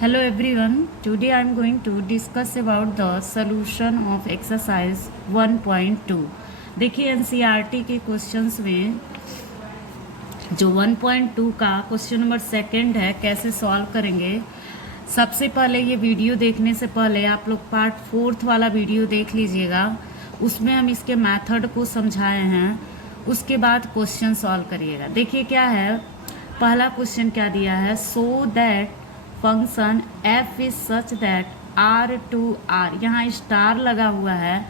Hello everyone, today I am going to discuss about the solution of exercise 1.2। देखिए NCERT के questions में जो 1.2 का क्वेश्चन नंबर सेकंड है कैसे सॉल्व करेंगे। सबसे पहले ये वीडियो देखने से पहले आप लोग पार्ट 4 वाला वीडियो देख लीजिएगा, उसमें हम इसके मेथड को समझाए हैं, उसके बाद क्वेश्चन सॉल्व करिएगा। देखिए क्या है, पहला क्वेश्चन क्या दिया है, so that function f is such that r to r, यहाँ स्टार लगा हुआ है।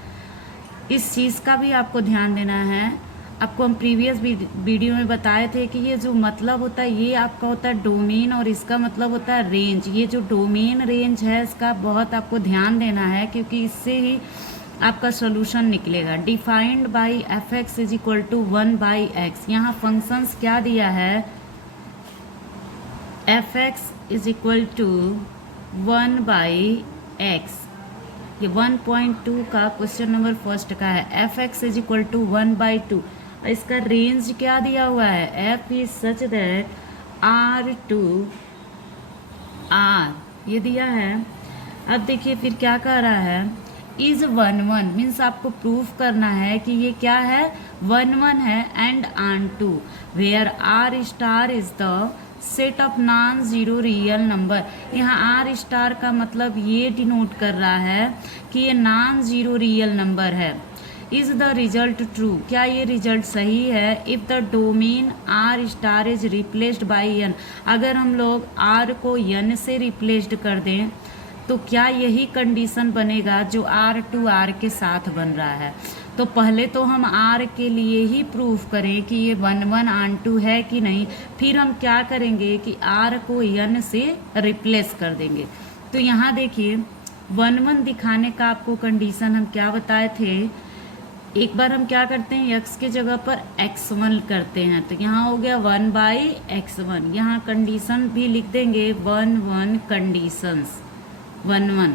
इस चीज़ का भी आपको ध्यान देना है। आपको हम प्रीवियस वीडियो में बताए थे कि ये जो मतलब होता है ये आपका होता है डोमेन और इसका मतलब होता है रेंज। ये जो डोमेन रेंज है इसका बहुत आपको ध्यान देना है, क्योंकि इससे ही आपका सोल्यूशन निकलेगा। Defined by F X is equal to 1/x। यहाँ फंक्शंस क्या दिया है, F X is equal to 1/x। ये 1.2 का क्वेश्चन नंबर फर्स्ट का है। F X is equal to 1/2 और इसका रेंज क्या दिया हुआ है, F is such that r to r, ये दिया है। अब देखिए फिर क्या कह रहा है, इज 1/1 मीन्स आपको प्रूफ करना है कि ये क्या है, 1/1 है and onto where r star is the set of non zero real number. यहाँ आर स्टार का मतलब ये डिनोट कर रहा है कि ये नॉन जीरो रियल नंबर है। इज द रिजल्ट ट्रू, क्या ये रिजल्ट सही है। If the domain R star is replaced by N, अगर हम लोग आर को एन से रिप्लेस्ड कर दें तो क्या यही कंडीशन बनेगा जो आर टू आर के साथ बन रहा है। तो पहले तो हम आर के लिए ही प्रूफ करें कि ये 1/1 ऑन टू है कि नहीं, फिर हम क्या करेंगे कि आर को एन से रिप्लेस कर देंगे। तो यहाँ देखिए 1/1 दिखाने का आपको कंडीशन हम क्या बताए थे, एक बार हम क्या करते हैं x के जगह पर x1 करते हैं, तो यहाँ हो गया 1/x1। यहाँ कंडीशन भी लिख देंगे 1/1 conditions 1/1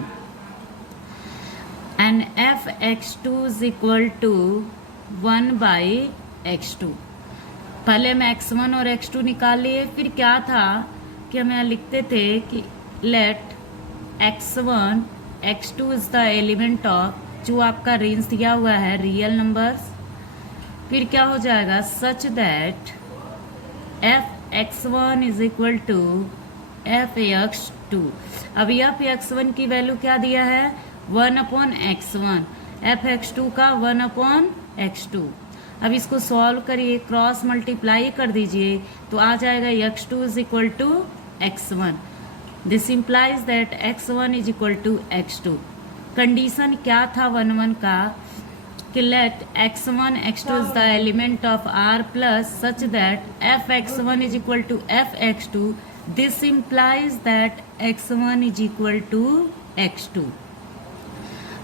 and F x2 is equal to 1/x2। पहले हम x1 और x2 निकाल लिए, फिर क्या था कि हम यहाँ लिखते थे कि let x1 x2 is the element of, जो आपका रेंज दिया हुआ है रियल नंबर्स, फिर क्या हो जाएगा such that F x1 is equal to F x2। अब एफ x1 की वैल्यू क्या दिया है, 1/x1, एफ x2 का 1/x2। अब इसको सॉल्व करिए, क्रॉस मल्टीप्लाई कर दीजिए तो आ जाएगा x2 is equal to x1। This implies that x1 is equal to x2। Condition क्या था 1/1 का कि let x1 x2 is the element of r plus such that F x1 is equal to F x2। This implies that x1 is equal to x2।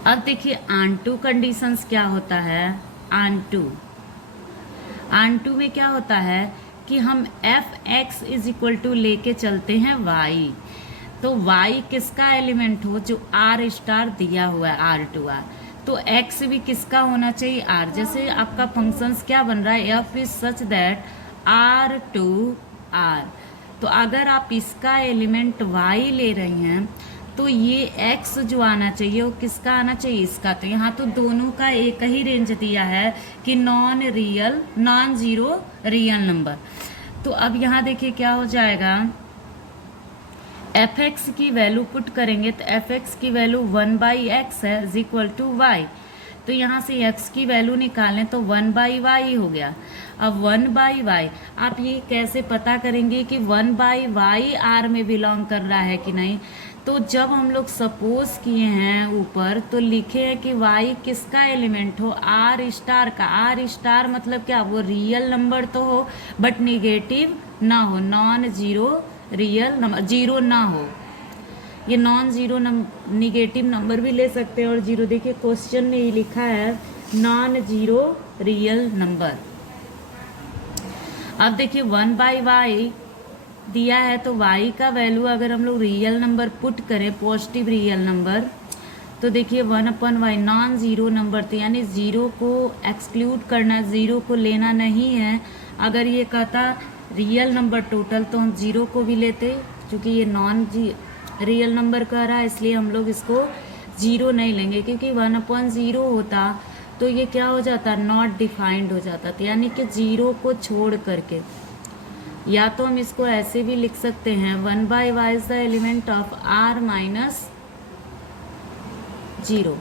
अब देखिए on to conditions क्या होता है, on to में क्या होता है कि हम F X is equal to लेके चलते हैं y, तो y किसका एलिमेंट हो, जो r स्टार दिया हुआ है r टू r, तो x भी किसका होना चाहिए r। जैसे आपका फंक्शंस क्या बन रहा है, f is such that r to r, तो अगर आप इसका एलिमेंट y ले रहे हैं तो ये x जो आना चाहिए वो किसका आना चाहिए, इसका। तो यहाँ तो दोनों का एक ही रेंज दिया है कि नॉन जीरो रियल नंबर। तो अब यहाँ देखिए क्या हो जाएगा, एफ एक्स की वैल्यू पुट करेंगे तो एफ एक्स की वैल्यू 1/x है इज इक्वल टू y। तो यहाँ से x की वैल्यू निकालें तो 1/y हो गया। अब 1/y आप ये कैसे पता करेंगे कि 1/y r में बिलोंग कर रहा है कि नहीं, तो जब हम लोग सपोज किए हैं ऊपर तो लिखे हैं कि y किसका एलिमेंट हो, r स्टार का। r स्टार मतलब क्या, वो रियल नंबर तो हो बट निगेटिव ना हो, non zero real number, zero ना हो। ये नॉन जीरो निगेटिव नंबर भी ले सकते हैं और जीरो, देखिए क्वेश्चन में ही लिखा है नॉन जीरो रियल नंबर। अब देखिए 1/y दिया है तो y का वैल्यू अगर हम लोग रियल नंबर पुट करें, पॉजिटिव रियल नंबर, तो देखिए 1/y नॉन जीरो नंबर, तो यानी जीरो को एक्सक्लूड करना, जीरो को लेना नहीं है। अगर ये कहता रियल नंबर टोटल तो हम जीरो को भी लेते, क्योंकि ये नॉन रियल नंबर कह रहा है, इसलिए हम लोग इसको 0 नहीं लेंगे, क्योंकि 1/0 होता तो ये क्या हो जाता, नॉट डिफाइंड हो जाता, तो यानी कि 0 को छोड़ करके। या तो हम इसको ऐसे भी लिख सकते हैं 1/y is the element of r minus 0।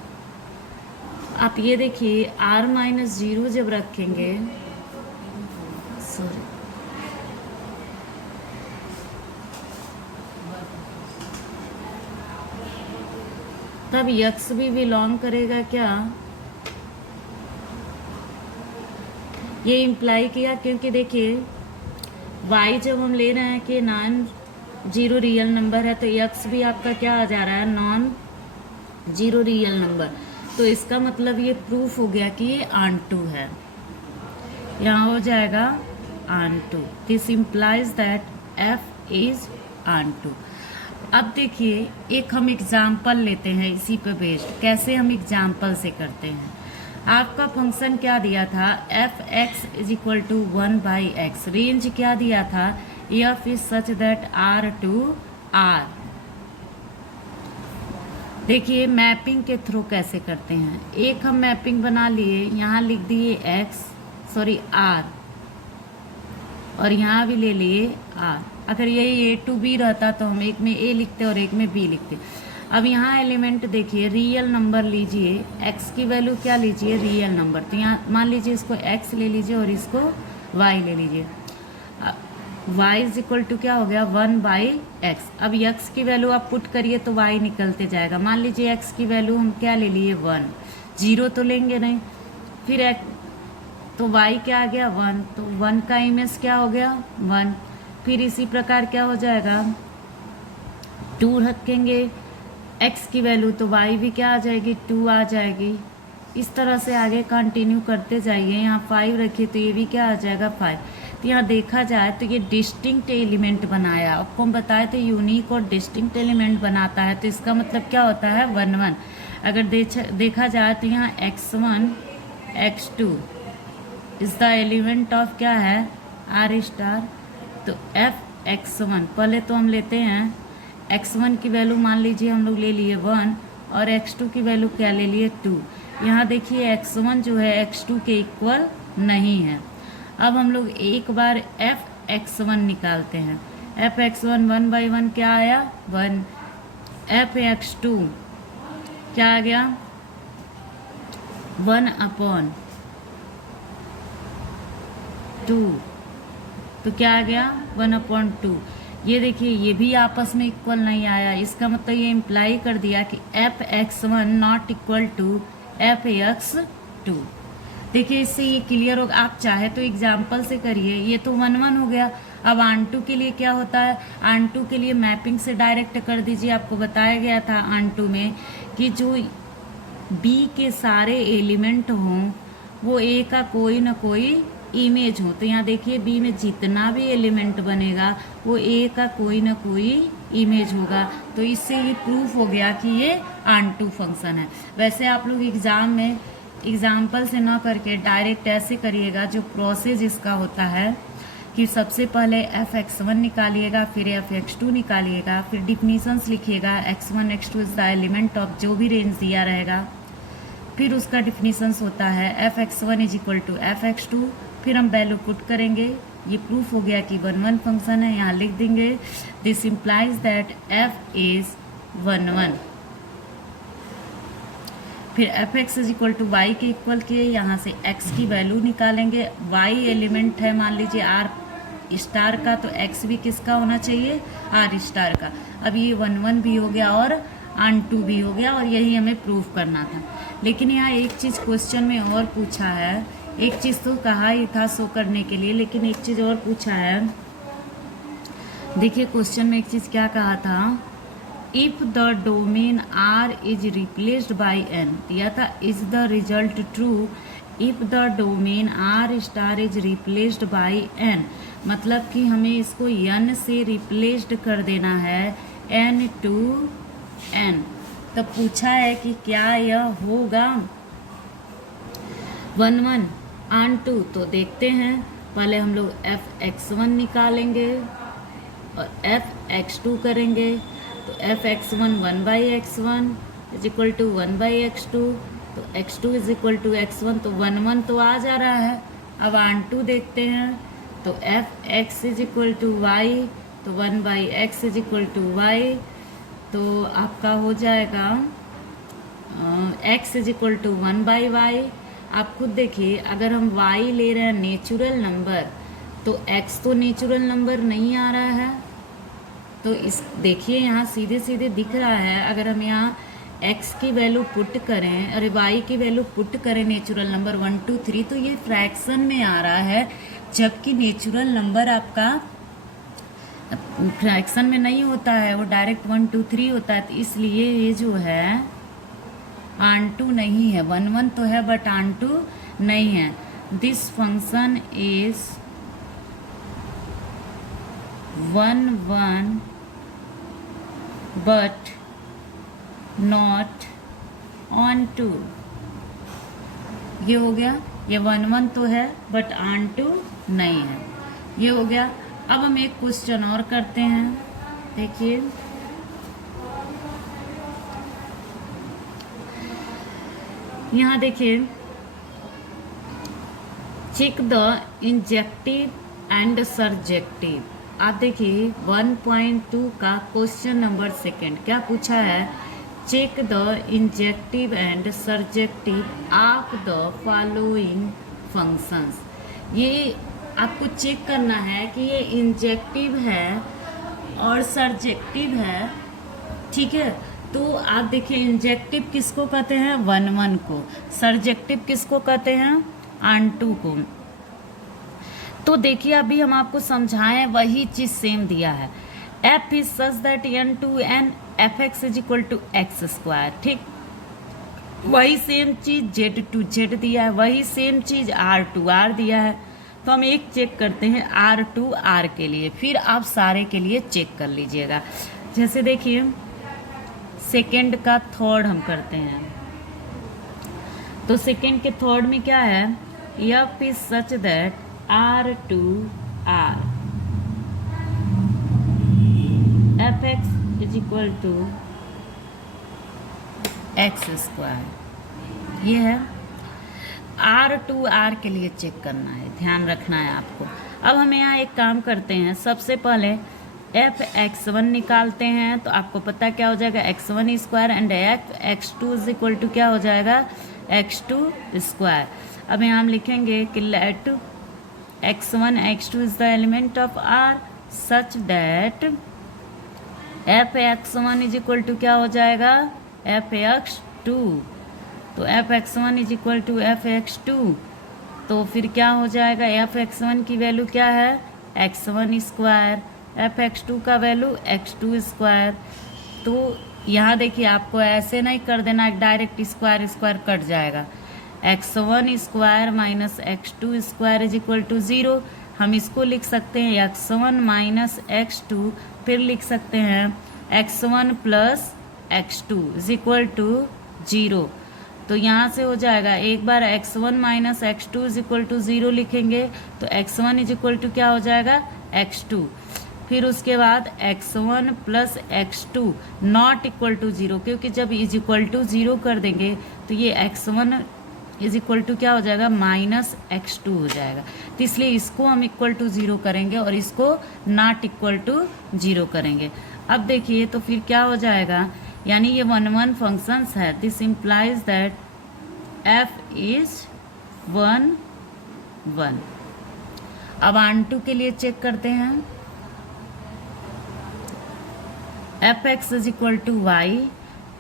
आप ये देखिए r माइनस 0 जब रखेंगे, सॉरी, तब यक्स भी बिलोंग करेगा क्या, ये इम्प्लाई किया, क्योंकि देखिए y जब हम ले रहे हैं कि नॉन जीरो रियल नंबर है, तो यक्स भी आपका क्या आ जा रहा है, नॉन जीरो रियल नंबर। तो इसका मतलब ये प्रूफ हो गया कि ये ऑनटू है, यहाँ हो जाएगा onto. This implies that f is onto. अब देखिए एक हम एग्जाम्पल लेते हैं इसी पे बेस्ड, कैसे हम एग्जाम्पल से करते हैं। आपका फंक्शन क्या दिया था, f(x) is equal to 1/x, range क्या दिया था, f is such that r to r। देखिए मैपिंग के थ्रू कैसे करते हैं, एक हम मैपिंग बना लिए, यहाँ लिख दिए r, और यहाँ भी ले लिए r। अगर यही a to b रहता तो हम एक में a लिखते और एक में b लिखते। अब यहाँ एलिमेंट देखिए, रियल नंबर लीजिए, x की वैल्यू क्या लीजिए, रियल नंबर, तो यहाँ मान लीजिए इसको x ले लीजिए और इसको y ले लीजिए। y इज इक्वल टू क्या हो गया, 1/x। अब x की वैल्यू आप पुट करिए तो y निकलते जाएगा। मान लीजिए x की वैल्यू हम क्या ले लिए, 1, 0 तो लेंगे नहीं, फिर तो y क्या आ गया, 1, तो 1 का इमेज क्या हो गया, 1। फिर इसी प्रकार क्या हो जाएगा, 2 रखेंगे x की वैल्यू, तो y भी क्या आ जाएगी, 2 आ जाएगी। इस तरह से आगे कंटिन्यू करते जाइए। यहाँ 5 रखिए तो ये भी क्या आ जाएगा, 5। तो यहाँ देखा जाए तो ये डिस्टिंक्ट एलिमेंट बनाया, आपको हम बताए थे यूनिक और डिस्टिंक्ट एलिमेंट बनाता है, तो इसका मतलब क्या होता है, 1 1। अगर देखा जाए तो यहाँ x1 x2 is the element of क्या है, r स्टार। तो f(x1) पहले तो हम लेते हैं x1 की वैल्यू, मान लीजिए हम लोग ले लिए 1, और x2 की वैल्यू क्या ले लिए, 2। यहाँ देखिए x1 जो है x2 के इक्वल नहीं है। अब हम लोग एक बार f(x1) निकालते हैं, f(x1) 1/1 क्या आया, 1। f(x2) क्या आ गया, 1/2, तो क्या आ गया, 1/2। ये देखिए ये भी आपस में इक्वल नहीं आया, इसका मतलब ये इम्प्लाई कर दिया कि f(x1) not equal to f(x2)। देखिए इससे ये क्लियर होगा। आप चाहे तो एग्जाम्पल से करिए, ये तो 1 1 हो गया। अब ऑनटू के लिए क्या होता है, ऑनटू के लिए मैपिंग से डायरेक्ट कर दीजिए। आपको बताया गया था ऑनटू में कि जो b के सारे एलिमेंट हों वो a का कोई ना कोई इमेज हो। तो यहाँ देखिए b में जितना भी एलिमेंट बनेगा वो a का कोई ना कोई इमेज होगा। तो इससे ये प्रूफ हो गया कि ये ऑनटू फंक्शन है। वैसे आप लोग एग्जाम में एग्जाम्पल से ना करके डायरेक्ट ऐसे करिएगा। जो प्रोसेस इसका होता है कि सबसे पहले f(x1) निकालिएगा, फिर f(x2) निकालिएगा, फिर डिफिनीशंस लिखिएगा। x1 x2 is the element of जो भी रेंज दिया रहेगा, फिर उसका डिफिनीशंस होता है f(x1) is equal to f(x2), फिर हम वैल्यू पुट करेंगे। ये प्रूफ हो गया कि 1 1 फंक्शन है। यहाँ लिख देंगे this implies that f is 1 1। फिर f(x) is equal to y के इक्वल किए, यहाँ से x की वैल्यू निकालेंगे। y एलिमेंट है मान लीजिए r स्टार का, तो x भी किसका होना चाहिए, r स्टार का। अब ये 1 1 भी हो गया और ऑनटू भी हो गया, और यही हमें प्रूफ करना था। लेकिन यहाँ एक चीज़ क्वेश्चन में और पूछा है, एक चीज़ तो कहा ही था शो करने के लिए, लेकिन एक चीज़ और पूछा है। देखिए क्वेश्चन में एक चीज़ क्या कहा था, if the domain R is replaced by n, दिया था is the result true if the domain R star is replaced by n। मतलब कि हमें इसको n से रिप्लेस्ड कर देना है, n to n। तो पूछा है कि क्या यह होगा 1 1 ऑनटू। तो देखते हैं, पहले हम लोग f(x1) निकालेंगे और f(x2) करेंगे। तो तो F X one 1/x1 is equal to 1/x2, तो x2 is equal to x1, तो 1 तो आ जा रहा है। अब आन टू देखते हैं, तो F X is equal to Y, तो 1/x is equal to Y, तो आपका हो जाएगा x is equal to 1/y। आप खुद देखिए, अगर हम y ले रहे हैं नेचुरल नंबर, तो x तो नेचुरल नंबर नहीं आ रहा है, तो इस देखिए यहाँ सीधे सीधे दिख रहा है। अगर हम यहाँ x की वैल्यू पुट करें, अरे y की वैल्यू पुट करें नेचुरल नंबर 1 2 3, तो ये फ्रैक्शन में आ रहा है, जबकि नेचुरल नंबर आपका फ्रैक्शन में नहीं होता है, वो डायरेक्ट 1 2 3 होता है। तो इसलिए ये जो है आन टू नहीं है, 1 1 तो है बट आन टू नहीं है। This function is 1 1 but not onto. ये हो गया, ये 1 1 तो है बट ऑन टू नहीं है, ये हो गया। अब हम एक क्वेश्चन और करते हैं, देखिए यहाँ देखिए, check the injective and surjective. आप देखिए 1.2 का क्वेश्चन नंबर 2 क्या पूछा है, check the injective and surjective of the following functions. ये आपको चेक करना है कि ये इंजेक्टिव है और सर्जेक्टिव है, ठीक है। तो आप देखिए इंजेक्टिव किसको कहते हैं, 1 1 को, सर्जेक्टिव किसको कहते हैं, आन टू को। तो देखिए अभी हम आपको समझाएं, वही चीज़ सेम दिया है, f is such that n to n fx is equal to X square, ठीक। वही सेम चीज़ z टू z दिया है, वही सेम चीज़ r टू r दिया है। तो हम एक चेक करते हैं r टू r के लिए, फिर आप सारे के लिए चेक कर लीजिएगा। जैसे देखिए सेकेंड का थर्ड हम करते हैं, तो सेकेंड के थर्ड में क्या है, f is such that r to r fx is equal to X square. ये है r टू r के लिए चेक करना है, ध्यान रखना है आपको। अब हम यहाँ एक काम करते हैं, सबसे पहले f(x1) निकालते हैं, तो आपको पता क्या हो जाएगा, x1 square and f(x2) is equal to क्या हो जाएगा, x2 स्क्वायर। अब यहाँ हम लिखेंगे कि let x1 x2 is the element of r such that f(x1) is equal to क्या हो जाएगा, f(x2), तो f(x1) is equal to f(x2), तो फिर क्या हो जाएगा, f(x1) की वैल्यू क्या है, x1 स्क्वायर, f(x2) का वैल्यू x2 स्क्वायर। तो यहाँ देखिए आपको ऐसे नहीं कर देना, डायरेक्ट स्क्वायर स्क्वायर कट जाएगा, x1 square minus x2 square is equal to 0। हम इसको लिख सकते हैं x1 माइनस x2, फिर लिख सकते हैं x1 plus x2 is equal to 0। तो यहाँ से हो जाएगा, एक बार x1 minus x2 is equal to 0 लिखेंगे, तो x1 इज इक्वल टू क्या हो जाएगा, x2। फिर उसके बाद x1 plus x2 not equal to 0, क्योंकि जब इज इक्वल टू 0 कर देंगे तो ये x1 इज इक्वल टू क्या हो जाएगा, माइनस x2 हो जाएगा। तो इसलिए इसको हम इक्वल टू 0 करेंगे और इसको नॉट इक्वल टू 0 करेंगे। अब देखिए तो फिर क्या हो जाएगा, यानी ये 1 1 फंक्शंस है, this implies that f is 1 1। अब आन टू के लिए चेक करते हैं, fx is equal to Y,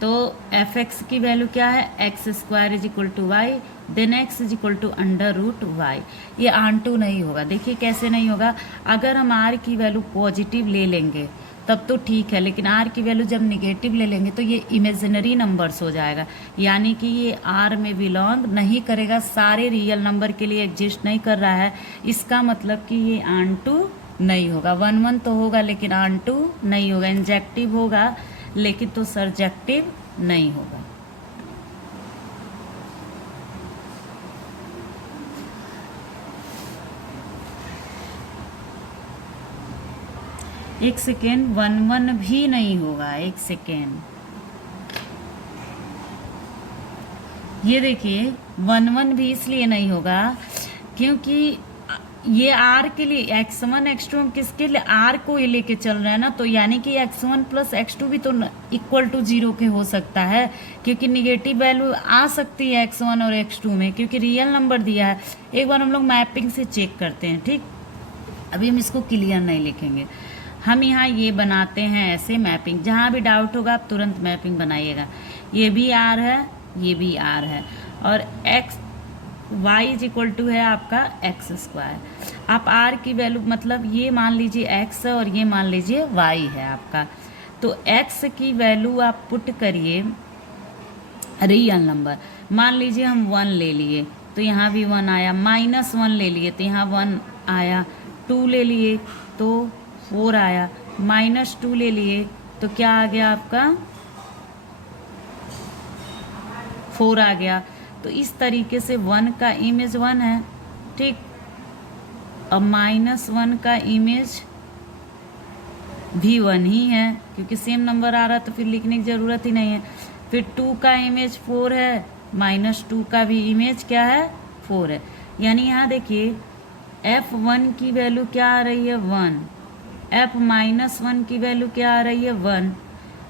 तो fx की वैल्यू क्या है, X square is equal to Y, then x is equal to under root Y. ये आन टू नहीं होगा, देखिए कैसे नहीं होगा, अगर हम r की वैल्यू पॉजिटिव ले लेंगे तब तो ठीक है, लेकिन r की वैल्यू जब निगेटिव ले लेंगे तो ये इमेजिनरी नंबर्स हो जाएगा, यानी कि ये r में बिलोंग नहीं करेगा, सारे रियल नंबर के लिए एग्जिस्ट नहीं कर रहा है। इसका मतलब कि ये आन टू नहीं होगा, 1 1 तो होगा लेकिन आन टू नहीं होगा, इंजेक्टिव होगा लेकिन तो सर्जेक्टिव नहीं होगा। एक सेकेंड, 1 1 भी नहीं होगा, एक सेकेंड, ये देखिए 1 1 भी इसलिए नहीं होगा क्योंकि ये r के लिए x1 x2 हम किसके लिए r को ही लेके चल रहे हैं ना, तो यानी कि x1 प्लस x2 भी तो इक्वल टू 0 के हो सकता है, क्योंकि निगेटिव वैल्यू आ सकती है x1 और x2 में, क्योंकि रियल नंबर दिया है। एक बार हम लोग मैपिंग से चेक करते हैं, ठीक। अभी हम इसको क्लियर नहीं लिखेंगे, हम यहाँ ये बनाते हैं ऐसे मैपिंग, जहाँ भी डाउट होगा आप तुरंत मैपिंग बनाइएगा। ये भी r है, ये भी r है, और x y is equal to है आपका एक्स स्क्वायर। आप r की वैल्यू मतलब ये मान लीजिए x है और ये मान लीजिए y है आपका, तो x की वैल्यू आप पुट करिए रियल नंबर, मान लीजिए हम 1 ले लिए तो यहाँ भी 1 आया, -1 ले लिए तो यहाँ 1 आया, 2 ले लिए तो 4 आया, -2 ले लिए तो क्या आ गया आपका 4 आ गया। तो इस तरीके से 1 का इमेज 1 है, ठीक, और -1 का इमेज भी 1 ही है, क्योंकि सेम नंबर आ रहा तो फिर लिखने की ज़रूरत ही नहीं है। फिर 2 का इमेज 4 है, -2 का भी इमेज क्या है 4 है, यानी यहाँ देखिए f1 की वैल्यू क्या आ रही है 1, f-1 की वैल्यू क्या आ रही है 1,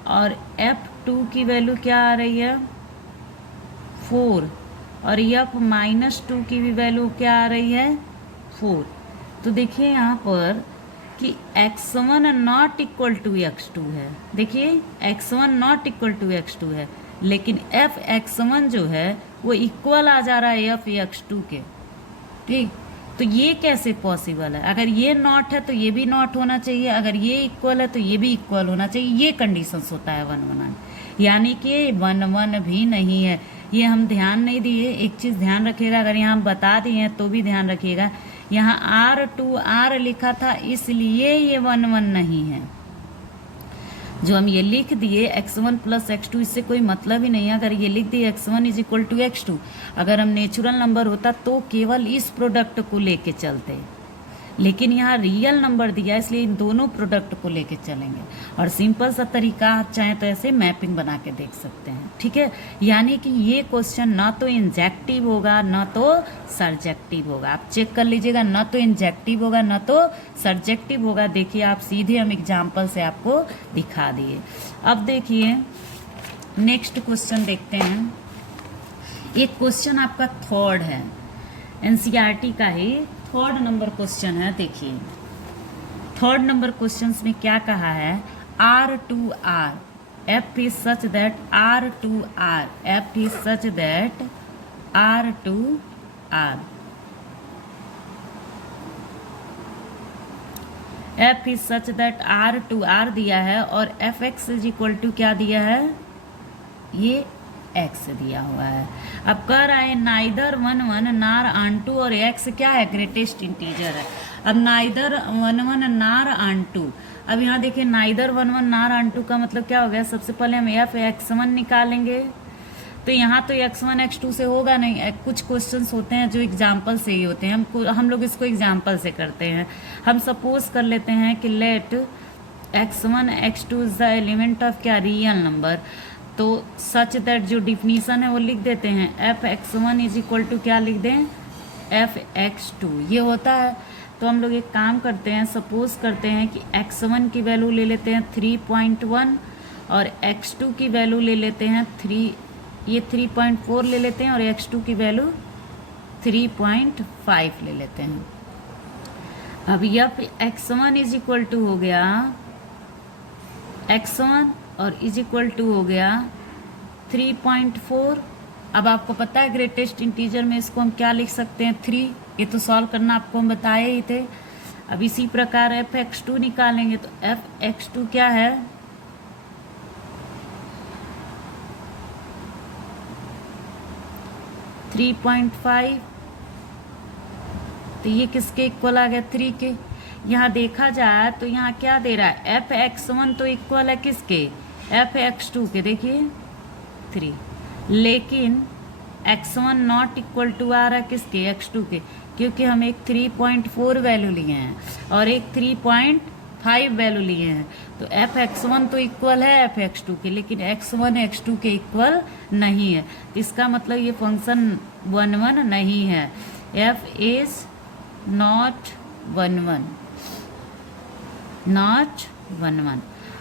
और f2 की वैल्यू क्या आ रही है 4, और f-2 की भी वैल्यू क्या आ रही है 4। तो देखिए यहाँ पर कि x1 not equal to x2 है, देखिए x1 not equal to x2 है, लेकिन f(x1) जो है वो इक्वल आ जा रहा है f(x2) के, ठीक। तो ये कैसे पॉसिबल है, अगर ये नॉट है तो ये भी नॉट होना चाहिए, अगर ये इक्वल है तो ये भी इक्वल होना चाहिए, ये कंडीशंस होता है 1 1, यानी कि 1 1 भी नहीं है। ये हम ध्यान नहीं दिए, एक चीज़ ध्यान रखिएगा, अगर यहाँ हम बता दिए हैं तो भी ध्यान रखिएगा, यहाँ R2R लिखा था इसलिए ये 1 1 नहीं है। जो हम ये लिख दिए x1 प्लस x2, इससे कोई मतलब ही नहीं है। अगर ये लिख दिए x1 is equal to x2, अगर हम नेचुरल नंबर होता तो केवल इस प्रोडक्ट को लेके चलते, लेकिन यहाँ रियल नंबर दिया इसलिए इन दोनों प्रोडक्ट को लेके चलेंगे। और सिंपल सा तरीका आप चाहें तो ऐसे मैपिंग बना के देख सकते हैं, ठीक है। यानी कि ये क्वेश्चन ना तो इंजेक्टिव होगा ना तो सर्जेक्टिव होगा, आप चेक कर लीजिएगा, ना तो इंजेक्टिव होगा ना तो सर्जेक्टिव होगा। देखिए आप सीधे हम एग्जाम्पल से आपको दिखा दिए। अब देखिए नेक्स्ट क्वेश्चन देखते हैं। एक क्वेश्चन आपका थर्ड है, एनसीईआरटी का ही थर्ड नंबर क्वेश्चन है। देखिए थर्ड नंबर क्वेश्चन में क्या कहा है, R2R f is such that R2R f is such that R2R f is such that R2R दिया है और fx इज इक्वल टू क्या दिया है, ये x दिया हुआ है। अब कह रहा है नाइदर 1 1 नार ऑन2, और x क्या है ग्रेटेस्ट इंटीजर है। अब नाइदर 1 1 नार ऑन2, अब यहाँ देखिए नाइदर 1 1 नार ऑन2 का मतलब क्या हो गया, सबसे पहले हम f(x1) निकालेंगे, तो यहाँ तो x1 x2 से होगा नहीं। कुछ क्वेश्चंस होते हैं जो एग्जाम्पल से ही होते हैं, हम लोग इसको एग्जाम्पल से करते हैं। हम सपोज कर लेते हैं कि let x1 x2 is the element of क्या, रियल नंबर, तो सच दैट जो डिफिनीसन है वो लिख देते हैं, f(x1) इज इक्वल टू क्या लिख दें, f(x2) ये होता है। तो हम लोग एक काम करते हैं, सपोज करते हैं कि x1 की वैल्यू ले लेते हैं 3.1 और x2 की वैल्यू ले लेते हैं 3.4 ले लेते हैं, और x2 की वैल्यू 3.5 ले लेते हैं। अब f(x1) इज इक्वल टू हो गया x1 और इज इक्वल टू हो गया 3.4। अब आपको पता है ग्रेटेस्ट इंटीजर में इसको हम क्या लिख सकते हैं 3, ये तो सॉल्व करना आपको हम बताए ही थे। अब इसी प्रकार f(x2) निकालेंगे तो f(x2) क्या है, थ्री 3.5, तो ये किसके इक्वल आ गया 3 के। यहाँ देखा जाए तो यहाँ क्या दे रहा है, f(x1) तो इक्वल है किसके, f(x2) के, देखिए 3, लेकिन x1 नॉट इक्वल टू आ रहा है किसके, x2 के, क्योंकि हम एक 3.4 वैल्यू लिए हैं और एक 3.5 5 वैल्यू लिए हैं, तो f(x1) तो इक्वल है f(x2) के, लेकिन x1 x2 के इक्वल नहीं है। तो इसका मतलब ये फंक्शन 1 1 नहीं है। f is not 1 1, not 1 1।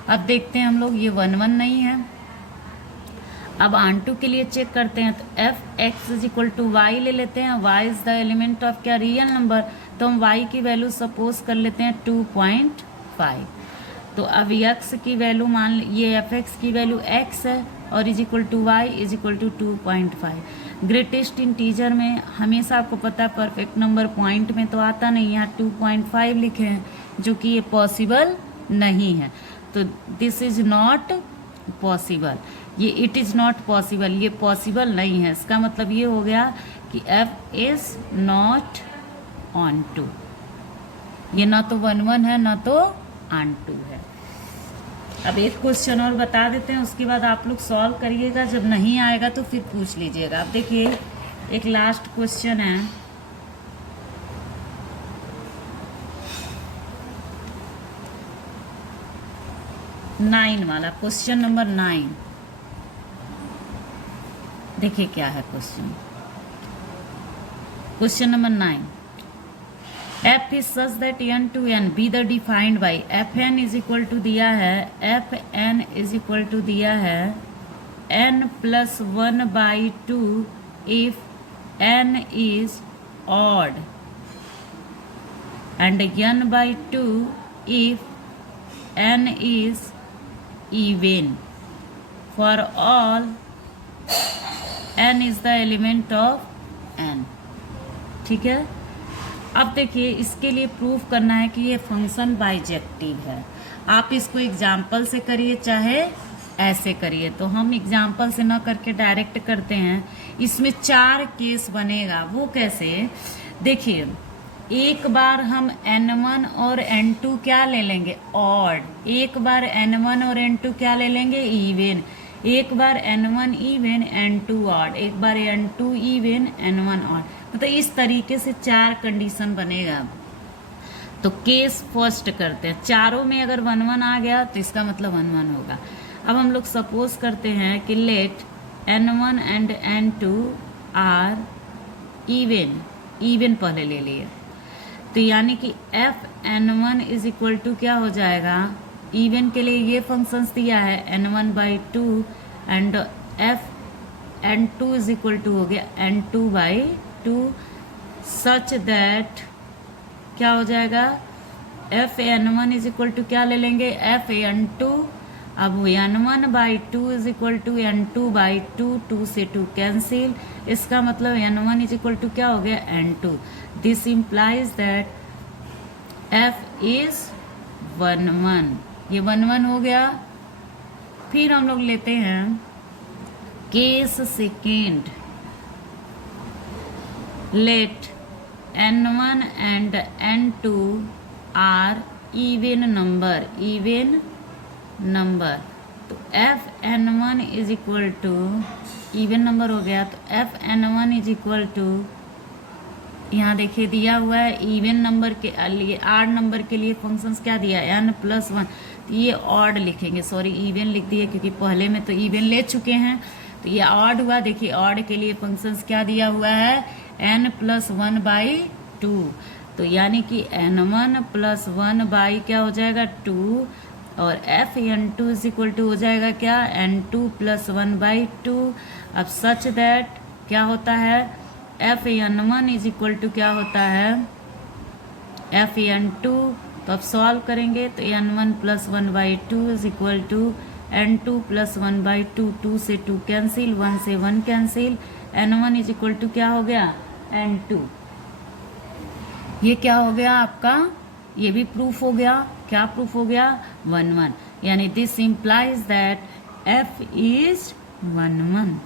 अब देखते हैं हम लोग, ये 1 1 नहीं है। अब आंटू के लिए चेक करते हैं, तो f(x) = y ले लेते हैं। y is the element of क्या, रियल नंबर, तो हम y की वैल्यू सपोज कर लेते हैं 2.5। तो अब x की वैल्यू मान ये f(x) की वैल्यू x है और y = 2.5। ग्रेटेस्ट इंटीजर में हमेशा आपको पता है परफेक्ट नंबर पॉइंट में तो आता नहीं, यहाँ 2.5 लिखे हैं, जो कि ये पॉसिबल नहीं है। तो दिस इज नॉट पॉसिबल, ये इट इज़ नॉट पॉसिबल, ये पॉसिबल नहीं है। इसका मतलब ये हो गया कि f is not onto, ये ना तो 1 1 है ना तो ऑन टू है। अब एक क्वेश्चन और बता देते हैं, उसके बाद आप लोग सॉल्व करिएगा, जब नहीं आएगा तो फिर पूछ लीजिएगा। अब देखिए एक लास्ट क्वेश्चन है, नाइन वाला, क्वेश्चन नंबर 9। देखिए क्या है question. Question number 9, f is such that n to n be the defined by fn = दिया है, fn = दिया है n + 1/2 if n is odd and n/2 if n is even for all n is the element of n। ठीक है। अब देखिए इसके लिए प्रूफ करना है कि ये फंक्शन बाइजेक्टिव है। आप इसको एग्जाम्पल से करिए चाहे ऐसे करिए, तो हम एग्जाम्पल से ना करके डायरेक्ट करते हैं। इसमें 4 केस बनेगा। वो कैसे, देखिए एक बार हम n1 और n2 क्या ले लेंगे, ऑड। एक बार n1 और n2 क्या ले लेंगे, इवन। एक बार n1 इवन n2 ऑड, एक बार n2 इवन n1 ऑड। मतलब इस तरीके से 4 कंडीशन बनेगा। तो केस फर्स्ट करते हैं, चारों में अगर 1 1 आ गया तो इसका मतलब 1 1 होगा। अब हम लोग सपोज करते हैं कि let n1 and n2 are even, even पहले ले लिए, तो यानी कि fn1 = क्या हो जाएगा, इवन के लिए ये फंक्शंस दिया है n1/2 एंड fn2 = हो गया n2/2 सच दैट क्या हो जाएगा, fn1 = क्या ले लेंगे, fn2। अब n1/2 = n2/2, 2 से 2 कैंसिल, इसका मतलब n1 = क्या हो गया, n2। This implies that f is 1 1, ये 1 1 हो गया। फिर हम लोग लेते हैं case second, let n1 and n2 are even number, even number. तो fn1 = इवन नंबर हो गया, तो fn1 = यहाँ देखिए दिया हुआ है इवन नंबर के लिए, आड नंबर के लिए फंक्शंस क्या दिया है, n+1। तो ये ऑड लिखेंगे, सॉरी इवन लिख दिए क्योंकि पहले में तो इवन ले चुके हैं, तो ये ऑड हुआ। देखिए ऑड के लिए फंक्शंस क्या दिया हुआ है, n+1/2। तो यानी कि n1 + 1/ क्या हो जाएगा, 2, और fn2 = हो जाएगा क्या, n2 + 1/2। अब सच दैट क्या होता है, fn1 = क्या होता है, fn2। तो अब सॉल्व करेंगे तो n1 + 1/2 = n2 + 1/2, 2 से 2 कैंसिल, 1 से 1 कैंसिल, n1 = क्या हो गया, n2। ये क्या हो गया आपका, ये भी प्रूफ हो गया। क्या प्रूफ हो गया, 1 1, यानी this implies that f is 1 1।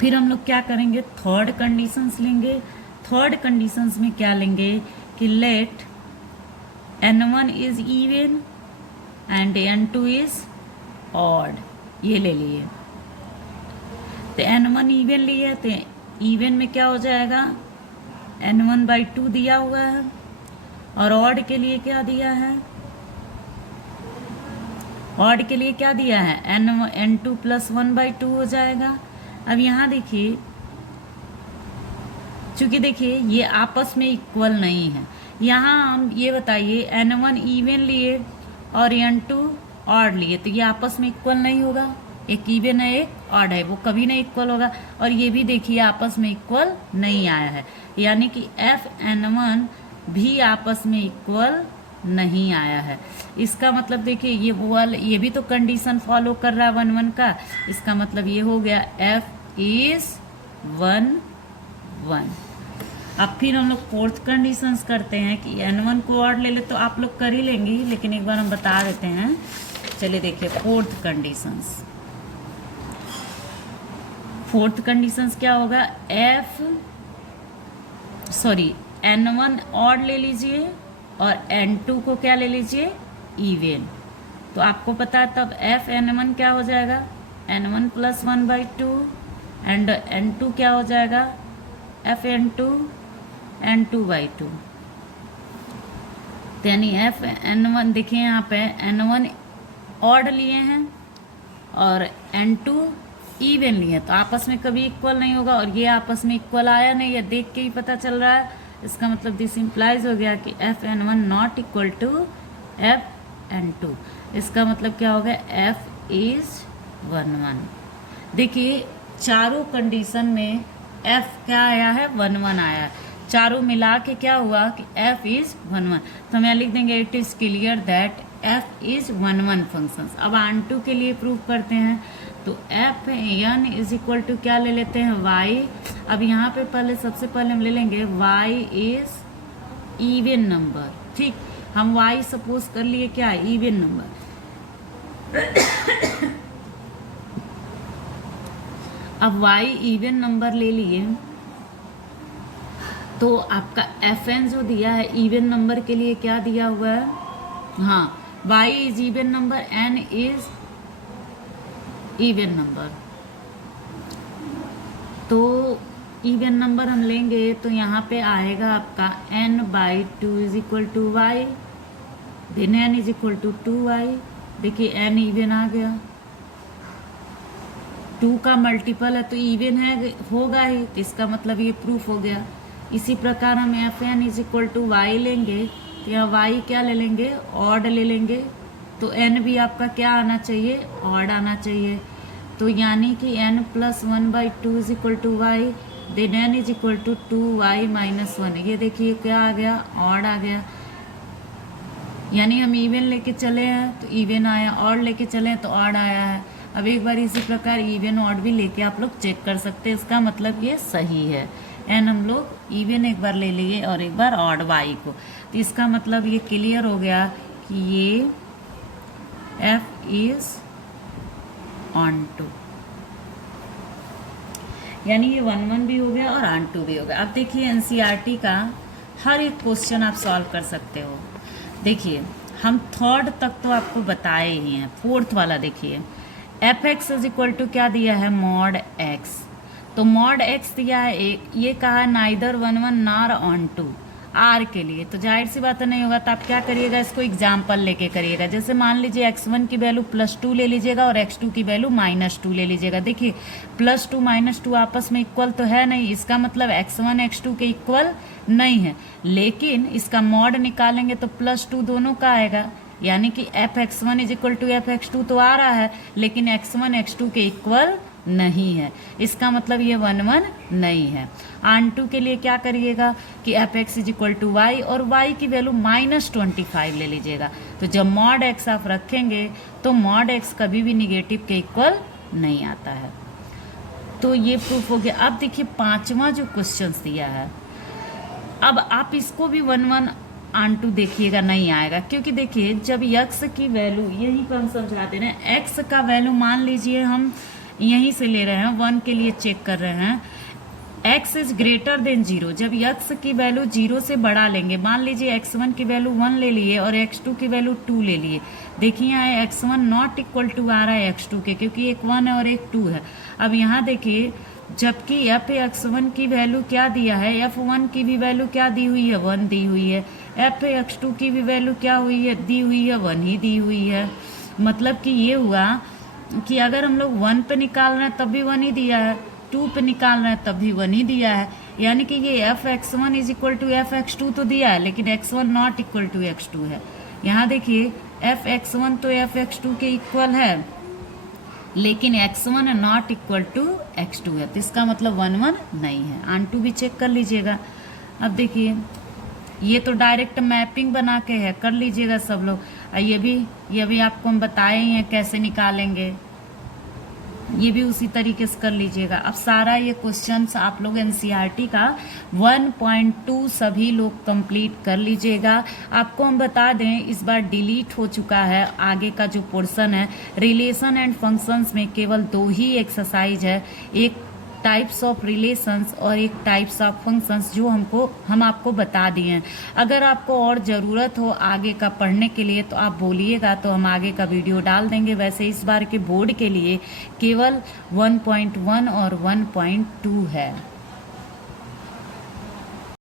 फिर हम लोग क्या करेंगे, थर्ड कंडीशंस लेंगे। थर्ड कंडीशंस में क्या लेंगे कि let n1 is even and n2 is odd, ये ले लिए। तो n1 इवन लिए, तो इवन में क्या हो जाएगा, n1/2 दिया हुआ है, और ऑड के लिए क्या दिया है, ऑड के लिए क्या दिया है, n2 प्लस 1/2 हो जाएगा। अब यहाँ देखिए, चूंकि देखिए ये आपस में इक्वल नहीं है, यहाँ हम ये बताइए n1 इवन लिए और n2 ऑड लिए, तो ये आपस में इक्वल नहीं होगा, एक इवन है एक ऑड है, वो कभी नहीं इक्वल होगा। और ये भी देखिए आपस में इक्वल नहीं आया है, यानी कि fn1 भी आपस में इक्वल नहीं आया है। इसका मतलब देखिए ये भी तो कंडीशन फॉलो कर रहा है 1 1 का, इसका मतलब ये हो गया f इज 1 1। अब फिर हम लोग फोर्थ कंडीशंस करते हैं कि n1 को ऑड ले ले, तो आप लोग कर ही लेंगे, लेकिन एक बार हम बता देते हैं। चलिए देखिए फोर्थ कंडीशंस क्या होगा, n1 ऑड ले लीजिए और n2 को क्या ले लीजिए, इवन। तो आपको पता है तब fn1 क्या हो जाएगा, n1 प्लस 1/2 एंड n2 क्या हो जाएगा, fn2 n2/2। तो यानी fn1 देखिए यहाँ पे n1 ऑड लिए हैं और n2 इवन लिए, तो आपस में कभी इक्वल नहीं होगा, और ये आपस में इक्वल आया नहीं, ये देख के ही पता चल रहा है। इसका मतलब दिस इम्प्लाइज हो गया कि fn1 not equal to fn2। इसका मतलब क्या हो गया, f इज 1 1। देखिए चारों कंडीशन में f क्या आया है, 1 1 आया है, चारों मिला के क्या हुआ कि f इज 1 1। तो हम यहाँ लिख देंगे it is clear that f is 1 1 functions. अब n2 के लिए प्रूव करते हैं, तो fn इज इक्वल टू क्या ले लेते हैं, y। अब यहाँ पे सबसे पहले हम ले लेंगे y इज इवन नंबर, ठीक। हम y सपोज कर लिए क्या, इवन नंबर। अब y इवन नंबर ले लिए, तो आपका fn जो दिया है इवन नंबर के लिए क्या दिया हुआ है, हाँ y is even number, n is even number. तो इवन नंबर हम लेंगे तो यहाँ पे आएगा आपका n/2 is equal to y, then n is equal to 2y। देखिए n इवन आ गया, 2 का मल्टीपल है तो इवन है, होगा ही, तो इसका मतलब ये प्रूफ हो गया। इसी प्रकार हम fn is equal to y लेंगे, तो यहाँ y क्या ले लेंगे, ऑड ले लेंगे, तो n भी आपका क्या आना चाहिए, ऑड आना चाहिए। तो यानी कि n plus 1/2 is equal to y, then n is equal to 2y minus 1। ये देखिए क्या आ गया, ऑड आ गया। यानी हम इवन लेके चले हैं तो इवन आया, ऑड लेके चले हैं तो ऑड आया है। अब एक बार इसी प्रकार इवन ऑड भी लेके आप लोग चेक कर सकते हैं, इसका मतलब ये सही है। n हम लोग इवन एक बार ले लिए और एक बार ऑड y को, तो इसका मतलब ये क्लियर हो गया कि ये f इज ऑन टू, यानी ये 1 1 भी हो गया और ऑन टू भी हो गया। अब देखिए एनसीईआरटी का हर एक क्वेश्चन आप सॉल्व कर सकते हो। देखिए हम थर्ड तक तो आपको बताए ही हैं, फोर्थ वाला देखिए f(x) इज इक्वल टू क्या दिया है, मॉड x। तो मॉड x दिया है एक, ये कहा neither 1 1 nor onto r के लिए, तो जाहिर सी बात नहीं होगा। तो आप क्या करिएगा, इसको एग्जाम्पल लेके करिएगा। जैसे मान लीजिए x1 की वैल्यू +2 ले लीजिएगा और x2 की वैल्यू -2 ले लीजिएगा। देखिए +2 -2 आपस में इक्वल तो है नहीं, इसका मतलब x1 x2 के इक्वल नहीं है, लेकिन इसका मॉड निकालेंगे तो +2 दोनों का आएगा, यानी कि f(x1) is equal to f(x2) तो आ रहा है, लेकिन x1 x2 के इक्वल नहीं है, इसका मतलब ये 1 1 नहीं है। ऑन टू के लिए क्या करिएगा कि f(x) is equal to y और y की वैल्यू -25 ले लीजिएगा। तो जब मॉड x आप रखेंगे तो मॉड x कभी भी निगेटिव के इक्वल नहीं आता है। तो ये प्रूफ हो गया। अब देखिए पांचवा जो क्वेश्चन दिया है, अब आप इसको भी 1 1 ऑन टू देखिएगा, नहीं आएगा, क्योंकि देखिए जब x की वैल्यू, यहीं पर हम समझा दे रहे हैं, x का वैल्यू मान लीजिए हम यहीं से ले रहे हैं, 1 के लिए चेक कर रहे हैं, x इज ग्रेटर देन 0। जब x की वैल्यू 0 से बढ़ा लेंगे, मान लीजिए x1 की वैल्यू 1 ले लिए और x2 की वैल्यू 2 ले लिए। देखिए यहाँ x1 नॉट इक्वल टू आ रहा है x2 के, क्योंकि एक 1 है और एक 2 है। अब यहाँ देखिए जबकि f(x1) की वैल्यू क्या दिया है, f1 की भी वैल्यू क्या दी हुई है, 1 दी हुई है, एफ एक्स टू की भी वैल्यू क्या हुई है, दी हुई है, 1 ही दी हुई है। मतलब कि ये हुआ कि अगर हम लोग 1 पे निकाल रहे हैं तब भी 1 ही दिया है, 2 पे निकाल रहे हैं तब भी 1 ही दिया है। यानी कि ये F X one is equal to F X two तो दिया है, लेकिन X one not equal to X two है। यहाँ देखिए एफ एक्स वन तो एफ एक्स टू के इक्वल है, लेकिन x1 not equal to x2 है, तो इसका मतलब 1 1 नहीं है। आन टू भी चेक कर लीजिएगा। अब देखिए ये तो डायरेक्ट मैपिंग बना के है, कर लीजिएगा सब लोग। ये भी आपको हम बताए ही हैं कैसे निकालेंगे, ये भी उसी तरीके से कर लीजिएगा। अब सारा ये क्वेश्चंस आप लोग एनसीईआरटी का 1.2 सभी लोग कंप्लीट कर लीजिएगा। आपको हम बता दें इस बार डिलीट हो चुका है आगे का जो पोर्शन है, रिलेशन एंड फंक्शंस में केवल 2 ही एक्सरसाइज है, एक टाइप्स ऑफ रिलेशंस और एक टाइप्स ऑफ फंक्शंस, जो हम आपको बता दिए हैं। अगर आपको और ज़रूरत हो आगे का पढ़ने के लिए तो आप बोलिएगा, तो हम आगे का वीडियो डाल देंगे। वैसे इस बार के बोर्ड के लिए केवल 1.1 और 1.2 है।